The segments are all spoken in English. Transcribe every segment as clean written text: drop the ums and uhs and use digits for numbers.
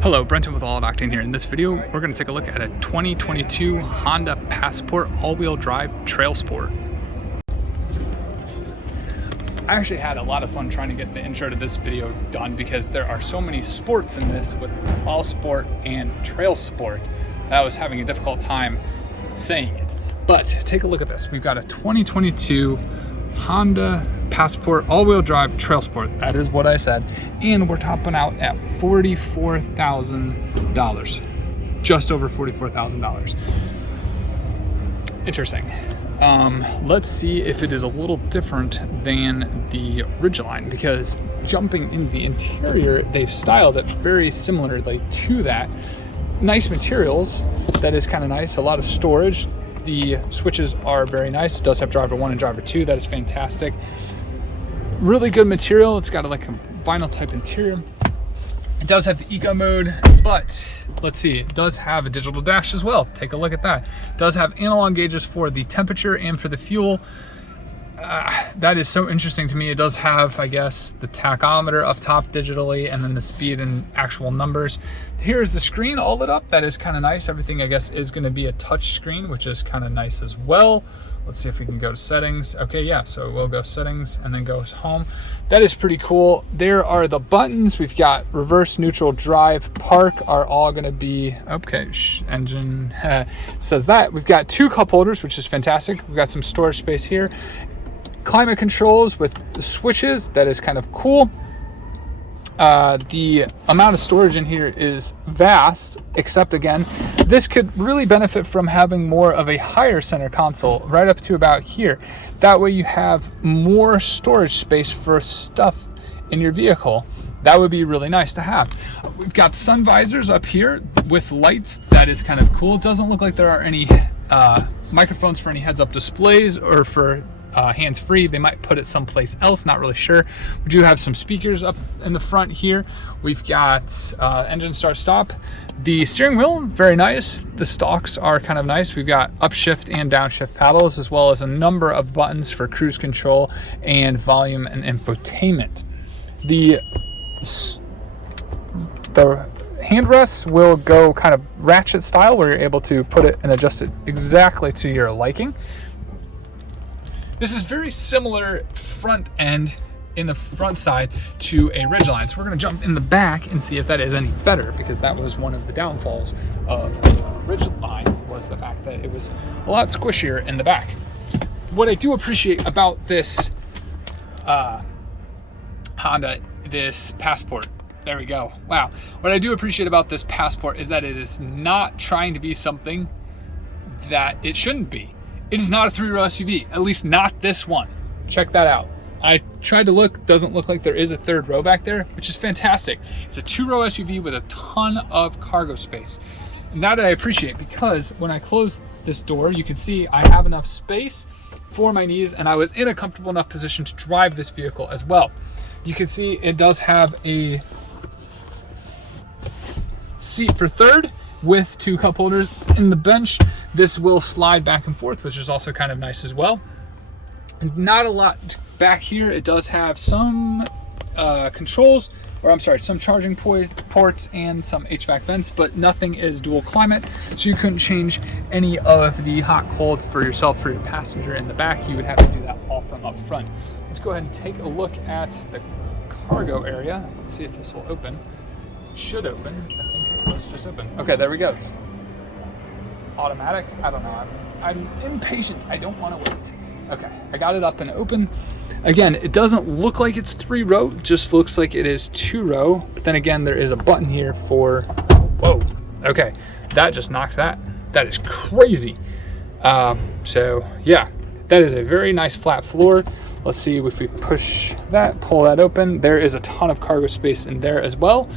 Hello, Brenton with All Octane here. In this video, we're going to take a look at a 2022 Honda Passport all-wheel drive Trailsport. I actually had a lot of fun trying to get the intro to this video done because there are so many sports in this with all sport and trail sport that I was having a difficult time saying it. But take a look at this. We've got a 2022 Honda Passport all-wheel drive Trailsport. That is what I said. And we're topping out at $44,000. Just over $44,000. Interesting. Let's see if it is a little different than the Ridgeline, because jumping into the interior, they've styled it very similarly to that. Nice materials. That is kind of nice. A lot of storage. The switches are very nice. It does have driver 1 and driver 2. That is fantastic. Really good material. It's got like a vinyl type interior. It does have the eco mode, but let's see, it does have a digital dash as well. Take a look at that. It does have analog gauges for the temperature and for the fuel. That is so interesting to me. It does have, I guess, the tachometer up top digitally, and then the speed and actual numbers. Here's the screen all lit up. That is kind of nice. Everything, I guess, is going to be a touch screen, which is kind of nice as well. Let's see if we can go to settings. Okay, yeah, so we'll go settings and then go home. That is pretty cool. There are the buttons. We've got reverse, neutral, drive, park are all going to be, okay, engine says that. We've got 2 cup holders, which is fantastic. We've got some storage space here. Climate controls with the switches. That is kind of cool. The amount of storage in here is vast, except again, this could really benefit from having more of a higher center console right up to about here. That way you have more storage space for stuff in your vehicle. That would be really nice to have. We've got sun visors up here with lights. That is kind of cool. It doesn't look like there are any microphones for any heads-up displays or for hands-free. They might put it someplace else, not really sure. We do have some speakers up in the front here. We've got engine start stop. The steering wheel, very nice. The stalks are kind of nice. We've got upshift and downshift paddles, as well as a number of buttons for cruise control and volume and infotainment. The handrests will go kind of ratchet style, where you're able to put it and adjust it exactly to your liking. This is very similar front end in the front side to a Ridgeline. So we're going to jump in the back and see if that is any better, because that was one of the downfalls of Ridgeline, was the fact that it was a lot squishier in the back. What I do appreciate about this Honda, this Passport, there we go. Wow. What I do appreciate about this Passport is that it is not trying to be something that it shouldn't be. It is not a 3-row SUV, at least not this one. Check that out. I tried to look, doesn't look like there is a 3rd row back there, which is fantastic. It's a 2-row SUV with a ton of cargo space. And that I appreciate, because when I close this door, you can see I have enough space for my knees, and I was in a comfortable enough position to drive this vehicle as well. You can see it does have a seat for 3rd with 2 cup holders in the bench. This will slide back and forth, which is also kind of nice as well. Not a lot back here. It does have some controls, or I'm sorry, some charging ports and some HVAC vents, but nothing is dual climate, so you couldn't change any of the hot cold for yourself, for your passenger in the back. You would have to do that all from up front. Let's go ahead and take a look at the cargo area. Let's see if this will open. It should open. I think it was just open. Okay, there we go. Automatic. I don't know. I'm impatient. I don't want to wait. Okay, I got it up and open. Again, it doesn't look like it's 3-row. It just looks like it is 2-row. But then again, there is a button here for. Whoa. Okay, that just knocked that. That is crazy. So yeah, that is a very nice flat floor. Let's see if we push that, pull that open. There is a ton of cargo space in there as well.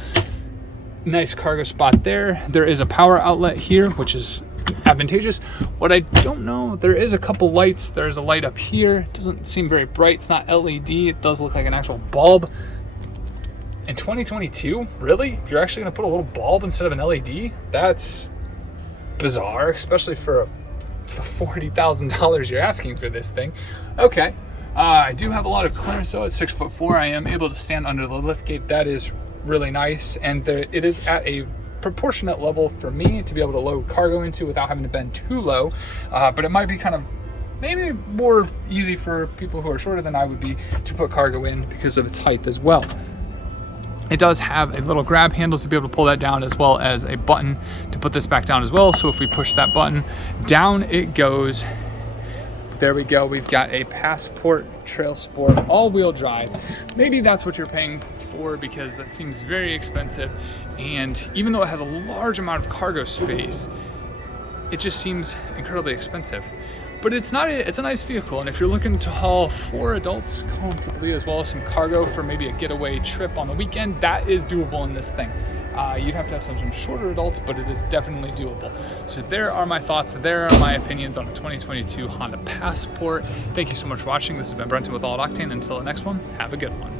Nice cargo spot there. There is a power outlet here, which is advantageous. What I don't know, there is a couple lights. There's a light up here. It doesn't seem very bright. It's not LED. It does look like an actual bulb. In 2022, really? You're actually going to put a little bulb instead of an LED? That's bizarre, especially for the $40,000 you're asking for this thing. Okay, I do have a lot of clearance though. At 6'4", I am able to stand under the liftgate. That is really nice, and it is at a proportionate level for me to be able to load cargo into without having to bend too low. But it might be kind of maybe more easy for people who are shorter than I would be to put cargo in because of its height as well. It does have a little grab handle to be able to pull that down, as well as a button to put this back down as well. So if we push that button, down it goes. There we go. We've got a Passport Trailsport all-wheel drive. Maybe that's what you're paying for, because that seems very expensive. And even though it has a large amount of cargo space, it just seems incredibly expensive. But it's not. It's a nice vehicle, and if you're looking to haul 4 adults comfortably, as well as some cargo for maybe a getaway trip on the weekend, that is doable in this thing. You'd have to have some shorter adults, but it is definitely doable. So there are my thoughts. There are my opinions on the 2022 Honda Passport. Thank you so much for watching. This has been Brenton with All Octane. Until the next one, have a good one.